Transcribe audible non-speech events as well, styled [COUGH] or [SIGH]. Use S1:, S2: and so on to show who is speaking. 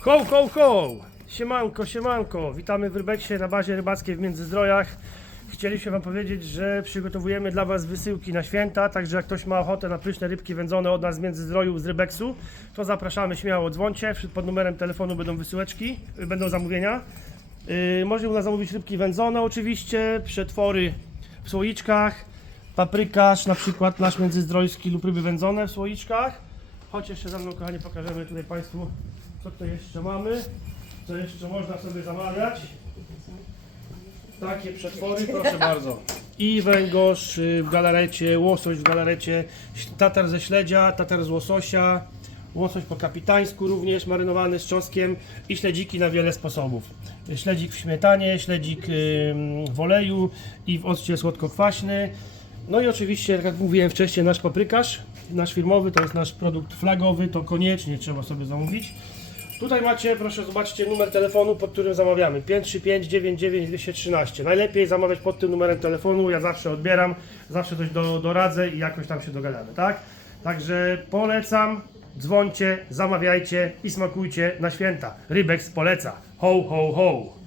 S1: Ho, ho, ho! Siemanko, siemanko! Witamy w Rybeksie na bazie rybackiej w Międzyzdrojach. Chcieliśmy Wam powiedzieć, że przygotowujemy dla Was wysyłki na święta, także jak ktoś ma ochotę na pyszne rybki wędzone od nas z Międzyzdroju, z Rybeksu, to zapraszamy śmiało, dzwońcie. Przy- Pod numerem telefonu będą wysyłeczki, y, będą zamówienia. Yy, można u nas zamówić rybki wędzone oczywiście, przetwory w słoiczkach, paprykarz na przykład nasz międzyzdrojski lub ryby wędzone w słoiczkach. Chodź jeszcze za mną kochani, pokażemy tutaj Państwu co to jeszcze mamy, co jeszcze można sobie zamawiać. Takie przetwory, proszę [LAUGHS] bardzo. I węgorz y, w galarecie, łosoś w galarecie, tatar ze śledzia, tatar z łososia, łosoś po kapitańsku również marynowany z czosnkiem i śledziki na wiele sposobów. Śledzik w śmietanie, śledzik ym, w oleju i w occie słodko-kwaśny. No i oczywiście, tak jak mówiłem wcześniej, nasz paprykarz, nasz firmowy, to jest nasz produkt flagowy, to koniecznie trzeba sobie zamówić. Tutaj macie, proszę zobaczcie, numer telefonu, pod którym zamawiamy. 535 99 213. Najlepiej zamawiać pod tym numerem telefonu, ja zawsze odbieram, zawsze coś do, doradzę i jakoś tam się dogadamy, tak? Także polecam, dzwońcie, zamawiajcie i smakujcie na święta. Rybex poleca. Ho, ho, ho!